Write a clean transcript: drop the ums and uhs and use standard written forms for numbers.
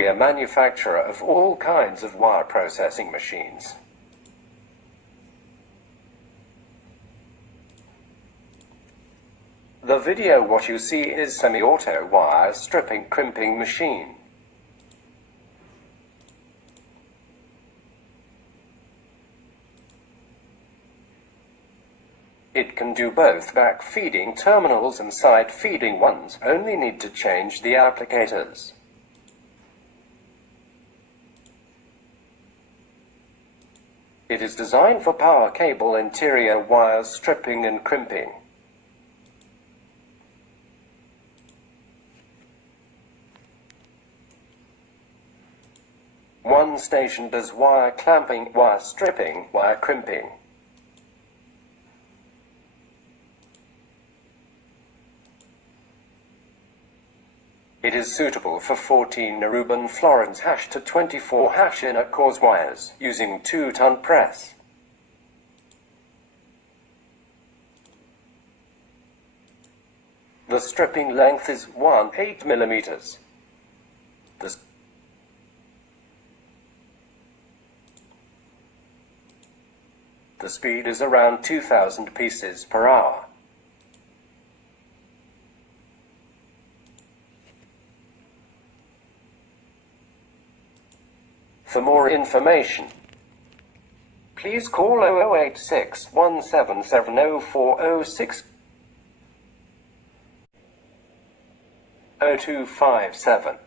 We are manufacturer of all kinds of wire processing machines. The video what you see is semi-auto wire stripping crimping machine. It can do both back feeding terminals and side feeding ones, only need to change the applicators. It is designed for power cable interior wire stripping and crimping. One station does wire clamping, wire stripping, wire crimping. It is suitable for 14 Aruban Florence to 24 inner cores wires, using 2-ton press. The stripping length is 1/8 millimeters. The speed is around 2,000 pieces per hour. For more information, please call 0086 177 0406 0257.